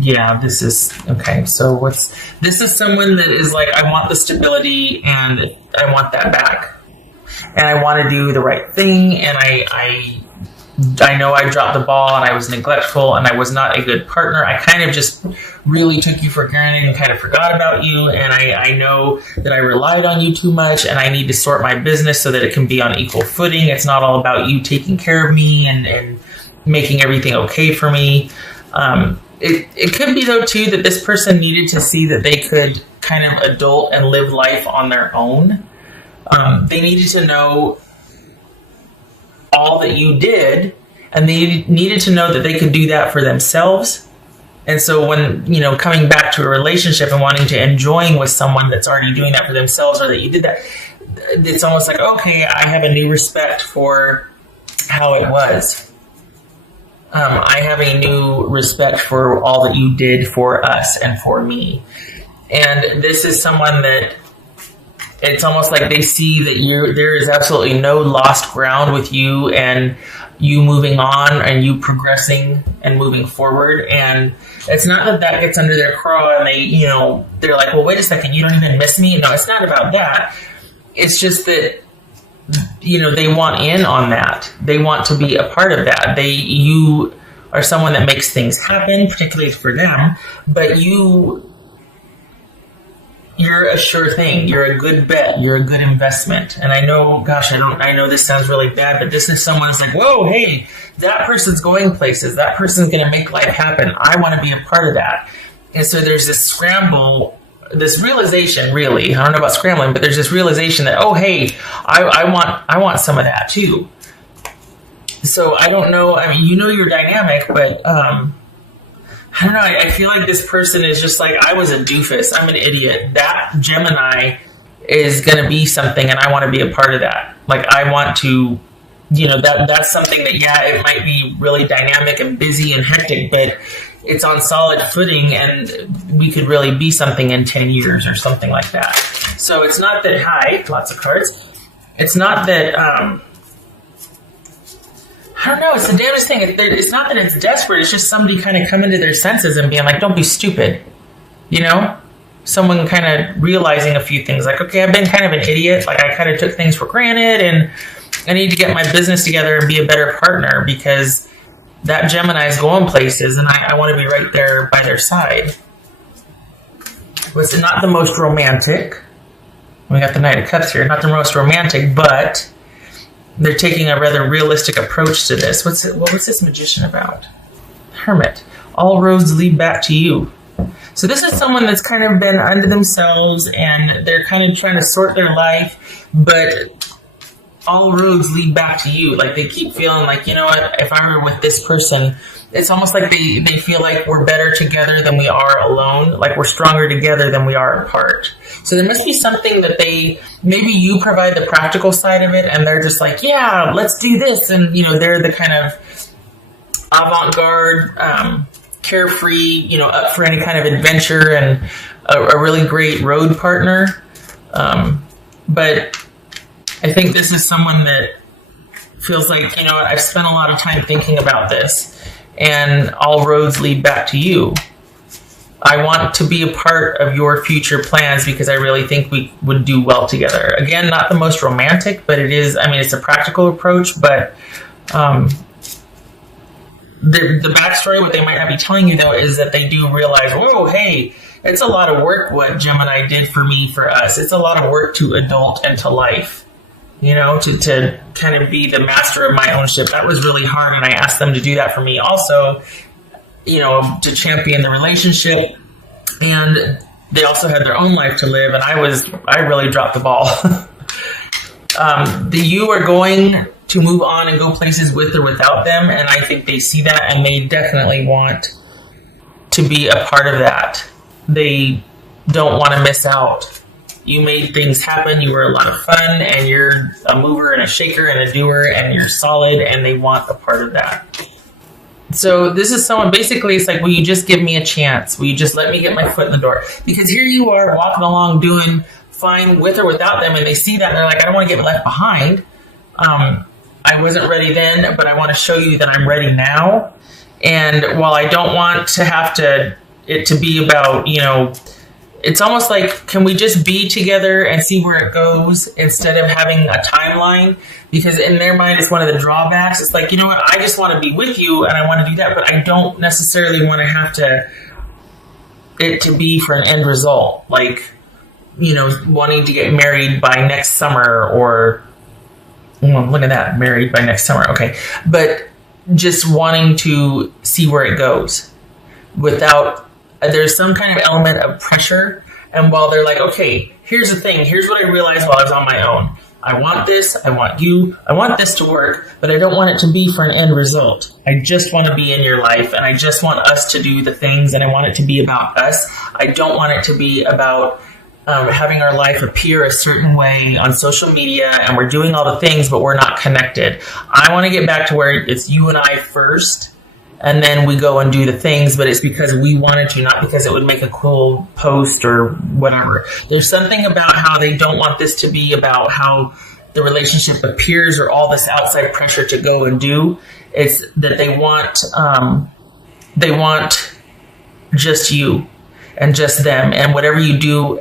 Yeah, this is okay. So this is someone that is like, I want the stability and I want that back. And I want to do the right thing. And I know I dropped the ball and I was neglectful and I was not a good partner. I kind of just really took you for granted and kind of forgot about you. And I know that I relied on you too much and I need to sort my business so that it can be on equal footing. It's not all about you taking care of me and making everything okay for me. It could be, though, too, that this person needed to see that they could kind of adult and live life on their own. They needed to know all that you did, and they needed to know that they could do that for themselves. And so when, coming back to a relationship and wanting to enjoying with someone that's already doing that for themselves, or that you did that, it's almost like, okay, I have a new respect for how it was. I have a new respect for all that you did for us and for me. And this is someone that it's almost like they see that there is absolutely no lost ground with you and you moving on and you progressing and moving forward. And it's not that gets under their craw and they're like, well, wait a second, you don't even miss me. No, it's not about that. It's just that, they want in on that. They want to be a part of that. You are someone that makes things happen, particularly for them, but you're a sure thing. You're a good bet. You're a good investment. And I know, I know this sounds really bad, but this is someone that's like, whoa, hey, that person's going places. That person's going to make life happen. I want to be a part of that. And so there's this scramble, this realization, really, I don't know about scrambling, but there's this realization that, oh, hey, I want some of that too. So I don't know. I mean, your dynamic, but I don't know. I feel like this person is just like, I was a doofus. I'm an idiot. That Gemini is going to be something, and I want to be a part of that. Like, I want to, that's something that, yeah, it might be really dynamic and busy and hectic, but it's on solid footing, and we could really be something in 10 years or something like that. So it's not that, hi, lots of cards. It's not that, I don't know, it's the damnedest thing. It's not that it's desperate, it's just somebody kind of coming to their senses and being like, don't be stupid. Someone kind of realizing a few things, like, okay, I've been kind of an idiot. Like, I kind of took things for granted, and I need to get my business together and be a better partner because that Gemini is going places, and I want to be right there by their side. Was not the most romantic. We got the Knight of Cups here. Not the most romantic, but they're taking a rather realistic approach to this. What's this Magician about? Hermit. All roads lead back to you. So this is someone that's kind of been unto themselves, and they're kind of trying to sort their life, but all roads lead back to you. Like, they keep feeling like, you know what, if I were with this person, it's almost like they feel like we're better together than we are alone. Like, we're stronger together than we are apart. So there must be something that maybe you provide the practical side of it, and they're just like, yeah, let's do this. And, they're the kind of avant-garde, carefree, up for any kind of adventure, and a really great road partner. But I think this is someone that feels like, I've spent a lot of time thinking about this, and all roads lead back to you. I want to be a part of your future plans because I really think we would do well together. Again, not the most romantic, but it's a practical approach, but the backstory, what they might not be telling you, though, is that they do realize, whoa, hey, it's a lot of work what Gemini did for me, for us. It's a lot of work to adult and to life, to kind of be the master of my own ship. That was really hard, and I asked them to do that for me also, to champion the relationship. And they also had their own life to live, and I really dropped the ball. You are going to move on and go places with or without them, and I think they see that, and they definitely want to be a part of that. They don't want to miss out. You made things happen, you were a lot of fun, and you're a mover and a shaker and a doer, and you're solid, and they want a part of that. So this is someone, basically, it's like, will you just give me a chance? Will you just let me get my foot in the door? Because here you are walking along doing fine with or without them, and they see that, and they're like, I don't want to get left behind. I wasn't ready then, but I want to show you that I'm ready now. And while I don't want to have to it to be about, it's almost like, can we just be together and see where it goes instead of having a timeline? Because in their mind, it's one of the drawbacks. It's like, you know what, I just want to be with you and I want to do that, but I don't necessarily want to have it to be for an end result. Like, wanting to get married by next summer or, look at that, married by next summer. Okay. But just wanting to see where it goes without, there's some kind of element of pressure. And while they're like, okay, here's the thing. Here's what I realized while I was on my own. I want this. I want you. I want this to work, but I don't want it to be for an end result. I just want to be in your life, and I just want us to do the things, and I want it to be about us. I don't want it to be about having our life appear a certain way on social media, and we're doing all the things, but we're not connected. I want to get back to where it's you and I first, and then we go and do the things, but it's because we wanted to, not because it would make a cool post or whatever. There's something about how they don't want this to be about how the relationship appears or all this outside pressure to go and do. It's that they want just you and just them, and whatever you do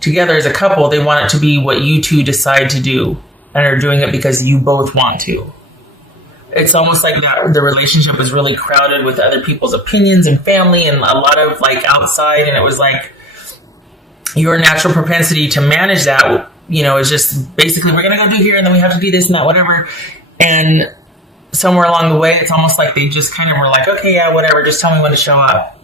together as a couple, they want it to be what you two decide to do and are doing it because you both want to. It's almost like that the relationship was really crowded with other people's opinions and family and a lot of like outside, and it was like your natural propensity to manage that, is just basically, we're going to go do here and then we have to do this and that, whatever. And somewhere along the way, it's almost like they just kind of were like, okay, yeah, whatever, just tell me when to show up.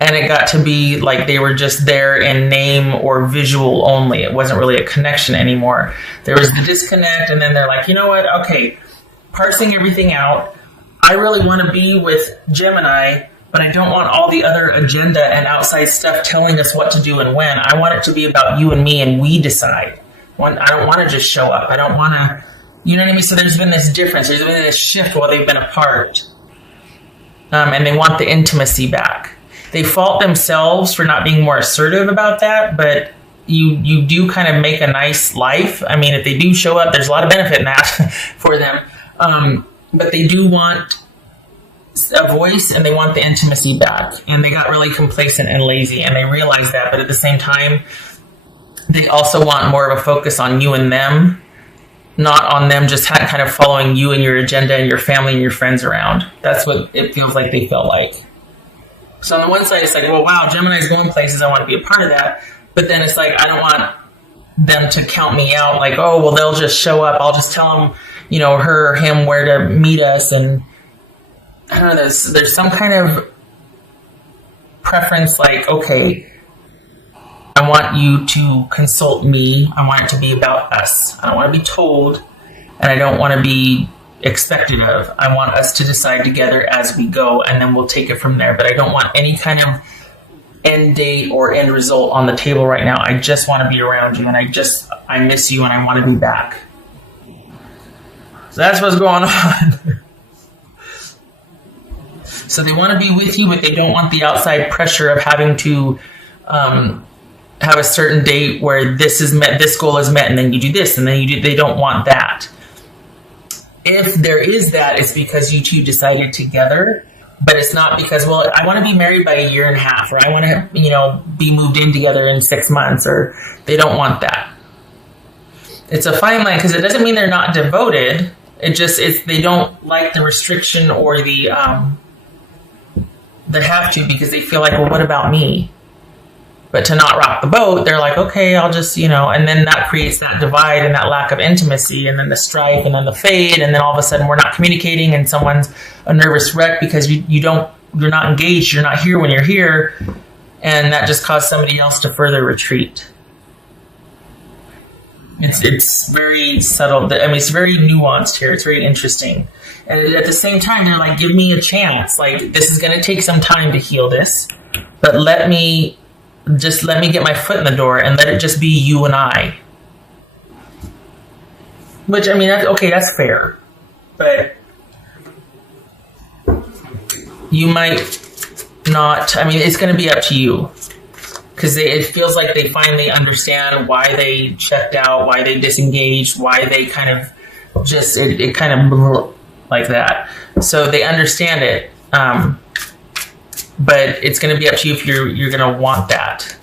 And it got to be like they were just there in name or visual only. It wasn't really a connection anymore. There was the disconnect, and then they're like, you know what, okay, parsing everything out, I really want to be with Gemini, but I don't want all the other agenda and outside stuff telling us what to do and when. I want it to be about you and me, and we decide. I don't want to just show up. I don't want to, you know what I mean? So there's been this difference. There's been this shift while they've been apart. And they want the intimacy back. They fault themselves for not being more assertive about that, but you do kind of make a nice life. I mean, if they do show up, there's a lot of benefit in that for them. But they do want a voice, and they want the intimacy back. And they got really complacent and lazy, and they realize that. But at the same time, they also want more of a focus on you and them, not on them just kind of following you and your agenda and your family and your friends around. That's what it feels like they felt like. So on the one side, it's like, well, wow, Gemini's going places. I want to be a part of that. But then it's like, I don't want them to count me out. Like, oh, well, they'll just show up. I'll just tell them, her or him where to meet us. And I don't know, there's some kind of preference, like, okay, I want you to consult me. I want it to be about us. I don't want to be told, and I don't want to be expected of. I want us to decide together as we go, and then we'll take it from there. But I don't want any kind of end date or end result on the table right now. I just want to be around you, and I miss you, and I want to be back. So that's what's going on. So they want to be with you, but they don't want the outside pressure of having to have a certain date where this is met, this goal is met, and then you do this, and then you do. They don't want that. If there is that, it's because you two decided together, but it's not because, well, I want to be married by 1.5 years, or I want to, be moved in together in 6 months, or they don't want that. It's a fine line, because it doesn't mean they're not devoted. They don't like the restriction or the they have to, because they feel like, well, what about me? But to not rock the boat, they're like, okay, I'll just, and then that creates that divide and that lack of intimacy, and then the strife, and then the fade, and then all of a sudden we're not communicating, and someone's a nervous wreck because you're not engaged, you're not here when you're here, and that just caused somebody else to further retreat. It's very subtle. I mean, it's very nuanced here. It's very interesting. And at the same time, they're like, give me a chance. Like, this is going to take some time to heal this, but let me get my foot in the door and let it just be you and I. Which, I mean, that's fair. But you might not, I mean, it's going to be up to you. Because it feels like they finally understand why they checked out, why they disengaged, why they kind of just, it kind of like that. So they understand it. but it's going to be up to you if you're going to want that.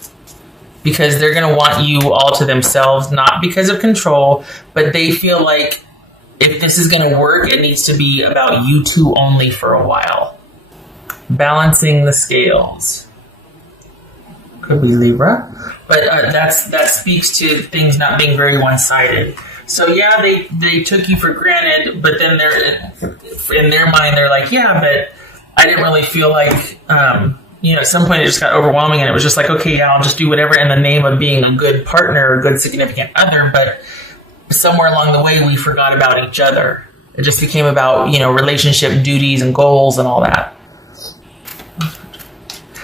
Because they're going to want you all to themselves, not because of control, but they feel like if this is going to work, it needs to be about you two only for a while. Balancing the scales. Could be Libra. But that speaks to things not being very one-sided. So yeah, they took you for granted, but then they're in their mind, they're like, yeah, but I didn't really feel like... at some point it just got overwhelming and it was just like, okay, yeah, I'll just do whatever in the name of being a good partner or a good significant other. But somewhere along the way, we forgot about each other. It just became about, relationship duties and goals and all that.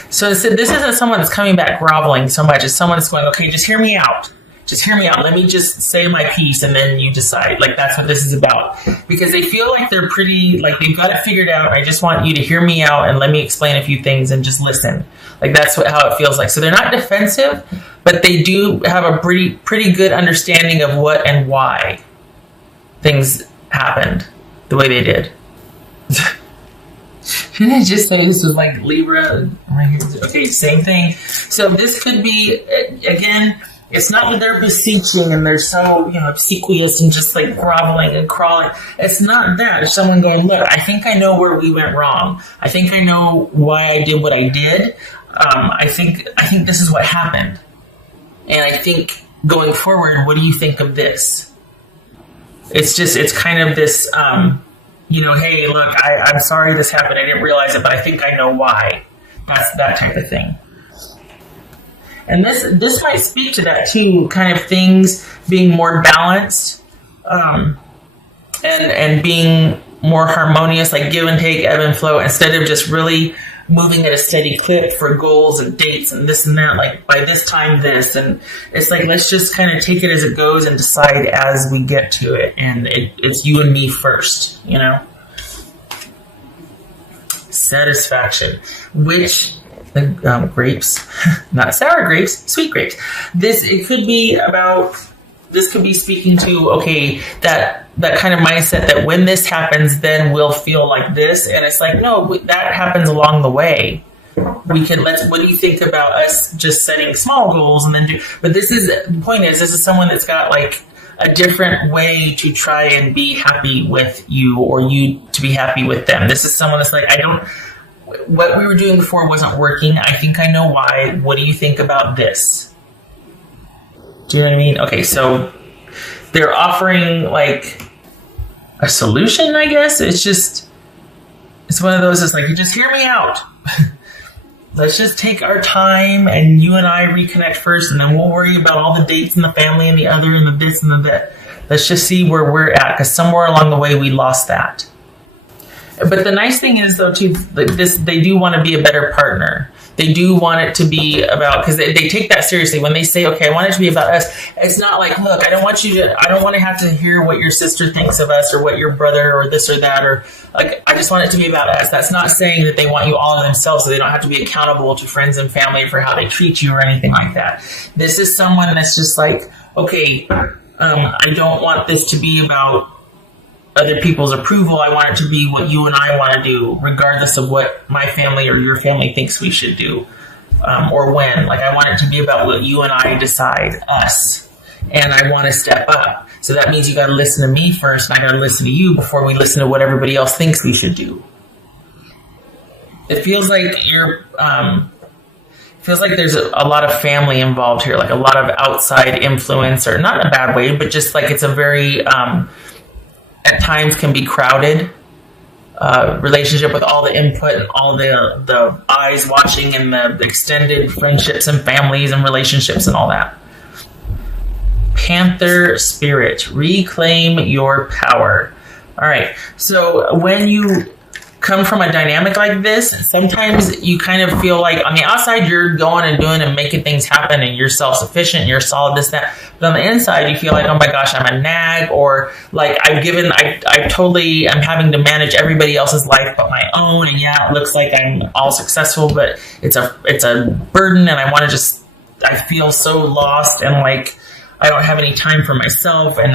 So this isn't someone that's coming back groveling so much. It's someone that's going, okay, just hear me out. Just hear me out. Let me just say my piece and then you decide. Like, that's what this is about. Because they feel like they're pretty, like they've got it figured out. I just want you to hear me out and let me explain a few things and just listen. Like, that's how it feels like. So they're not defensive, but they do have a pretty good understanding of what and why things happened the way they did. Didn't I just say this was like Libra? Okay, same thing. So this could be, again... It's not that they're beseeching and they're so, obsequious and just like groveling and crawling. It's not that. It's someone going, look, I think I know where we went wrong. I think I know why I did what I did. I think this is what happened. And I think going forward, what do you think of this? It's kind of this, hey, look, I'm sorry this happened. I didn't realize it, but I think I know why. That's that type of thing. And this might speak to that too, kind of things being more balanced, and being more harmonious, like give and take, ebb and flow, instead of just really moving at a steady clip for goals and dates and this and that, like by this time this, and it's like, let's just kind of take it as it goes and decide as we get to it. And it's you and me first, Satisfaction, which... grapes, not sour grapes, sweet grapes. This could be speaking to, okay, that kind of mindset that when this happens, then we'll feel like this. And it's like, no, that happens along the way. What do you think about us just setting small goals and then but the point is, this is someone that's got like a different way to try and be happy with you or you to be happy with them. This is someone that's like, what we were doing before wasn't working. I think I know why. What do you think about this? Do you know what I mean? Okay, so they're offering like a solution, I guess. It's one of those, it's like, you just hear me out. Let's just take our time and you and I reconnect first, and then we'll worry about all the dates and the family and the other and the this and the that. Let's just see where we're at, because somewhere along the way we lost that. But the nice thing is, though, too, they do want to be a better partner. They do want it to be about, because they take that seriously. When they say, okay, I want it to be about us, it's not like, look, I don't want to have to hear what your sister thinks of us or what your brother or this or that, or like, I just want it to be about us. That's not saying that they want you all to themselves so they don't have to be accountable to friends and family for how they treat you or anything like that. This is someone that's just like, okay, I don't want this to be about other people's approval. I want it to be what you and I want to do, regardless of what my family or your family thinks we should do, or when. Like, I want it to be about what you and I decide, us, and I want to step up. So that means you got to listen to me first, and I got to listen to you before we listen to what everybody else thinks we should do. It feels like there's a lot of family involved here, like a lot of outside influence, or not in a bad way, but just like it's a very at times can be crowded relationship with all the input and all the eyes watching and the extended friendships and families and relationships and all that. Panther spirit, reclaim your power. All right. So when you come from a dynamic like this, sometimes you kind of feel like on the outside you're going and doing and making things happen and you're self-sufficient and you're solid, this, that. But on the inside you feel like, oh my gosh, I'm a nag, or like I'm having to manage everybody else's life but my own, and yeah, it looks like I'm all successful, but it's a burden, and I feel so lost, and like I don't have any time for myself, and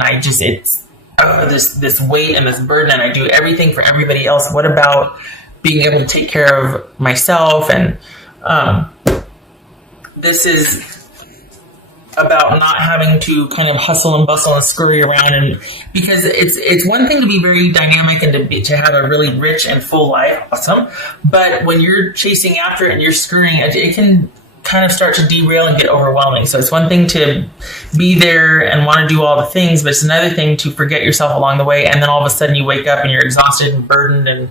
this weight and this burden, and I do everything for everybody else. What about being able to take care of myself. And this is about not having to kind of hustle and bustle and scurry around, and because it's one thing to be very dynamic and to have a really rich and full life, awesome, but when you're chasing after it and you're scurrying, it can kind of start to derail and get overwhelming. So it's one thing to be there and want to do all the things, but it's another thing to forget yourself along the way, and then all of a sudden you wake up and you're exhausted and burdened and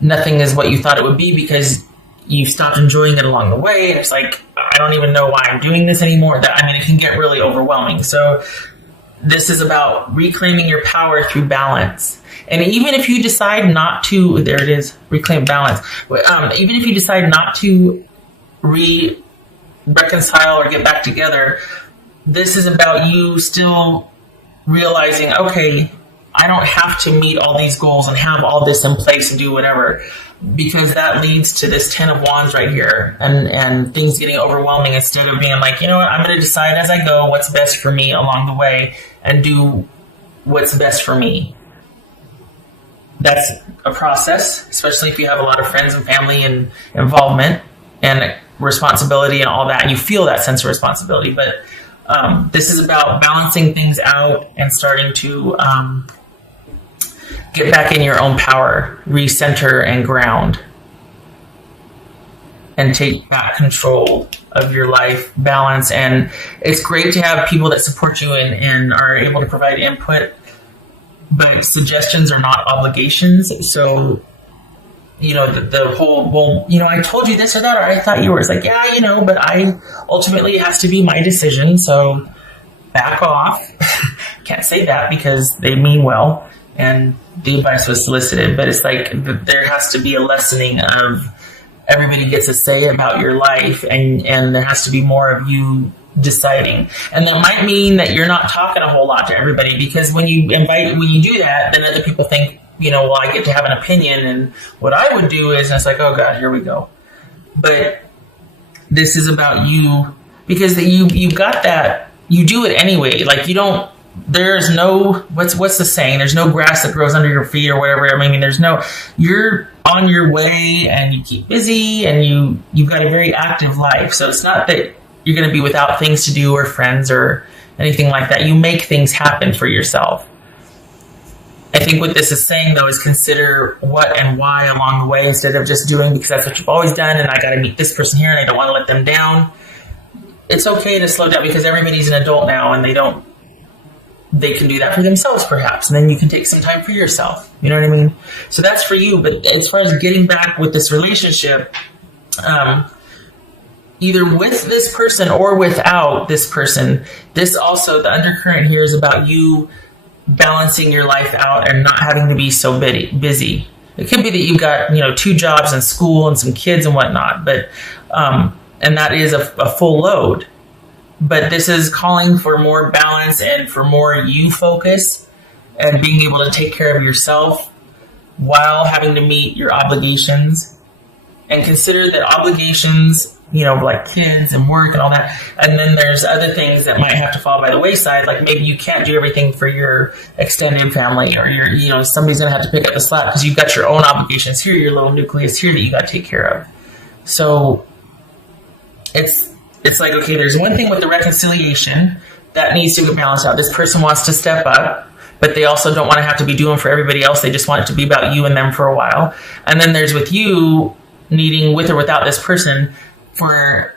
nothing is what you thought it would be because you stopped enjoying it along the way. And it's like, I don't even know why I'm doing this anymore. It can get really overwhelming. So this is about reclaiming your power through balance. And even if you decide not to, there it is, reclaim balance. Even if you decide not to reconcile or get back together, this is about you still realizing, okay, I don't have to meet all these goals and have all this in place and do whatever, because that leads to this 10 of Wands right here and things getting overwhelming instead of being like, you know what, I'm going to decide as I go what's best for me along the way and do what's best for me. That's a process, especially if you have a lot of friends and family and involvement and responsibility and all that, and you feel that sense of responsibility. But this is about balancing things out and starting to get back in your own power, recenter and ground, and take back control of your life, balance. And it's great to have people that support you and are able to provide input, but suggestions are not obligations. So, the whole, well, I told you this or that, or I thought you were, it's like, yeah, but ultimately it has to be my decision. So back off. Can't say that because they mean well and the advice was solicited, but it's like there has to be a lessening of everybody gets a say about your life, and there has to be more of you deciding. And that might mean that you're not talking a whole lot to everybody, because when you do that, then other people think, well, I get to have an opinion, and what I would do is, and it's like, oh God, here we go. But this is about you, because you've got that, you do it anyway. Like there's no, what's the saying? There's no grass that grows under your feet or whatever. You're on your way and you keep busy and you've got a very active life. So it's not that you're going to be without things to do or friends or anything like that. You make things happen for yourself. I think what this is saying, though, is consider what and why along the way instead of just doing because that's what you've always done and I got to meet this person here and I don't want to let them down. It's okay to slow down because everybody's an adult now and they can do that for themselves perhaps, and then you can take some time for yourself. You know what I mean? So that's for you. But as far as getting back with this relationship, either with this person or without this person, this also, the undercurrent here is about you balancing your life out and not having to be so busy. It could be that you've got 2 jobs and school and some kids and whatnot, but and that is a full load. But this is calling for more balance and for more you focus and being able to take care of yourself while having to meet your obligations. And consider that obligations, like kids and work and all that. And then there's other things that might have to fall by the wayside. Like maybe you can't do everything for your extended family, or somebody's going to have to pick up the slack because you've got your own obligations here, your little nucleus here that you got to take care of. So it's like, okay, there's one thing with the reconciliation that needs to get balanced out. This person wants to step up, but they also don't want to have to be doing for everybody else. They just want it to be about you and them for a while. And then there's with you needing, with or without this person, for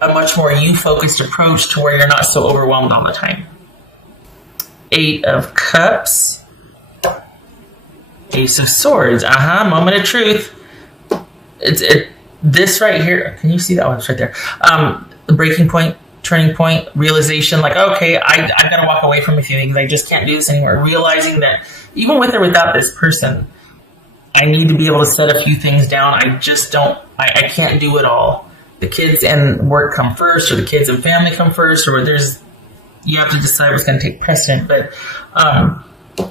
a much more you-focused approach to where you're not so overwhelmed all the time. 8 of Cups. Ace of Swords. Moment of truth. This right here, can you see that one? It's right there. The breaking point, turning point, realization, like, okay, I've got to walk away from a few things. I just can't do this anymore. Realizing that even with or without this person, I need to be able to set a few things down. I can't do it all. The kids and work come first, or the kids and family come first, or you have to decide what's going to take precedent. But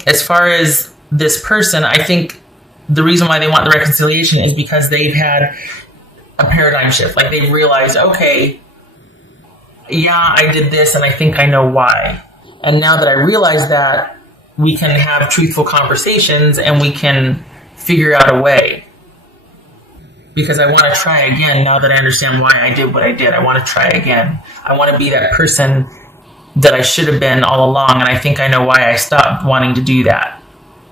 as far as this person, I think the reason why they want the reconciliation is because they've had a paradigm shift. Like they've realized, okay, yeah, I did this and I think I know why. And now that I realize that, we can have truthful conversations and we can figure out a way. Because I want to try again now that I understand why I did what I did. I want to try again. I want to be that person that I should have been all along, and I think I know why I stopped wanting to do that.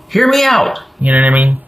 Hear me out. You know what I mean?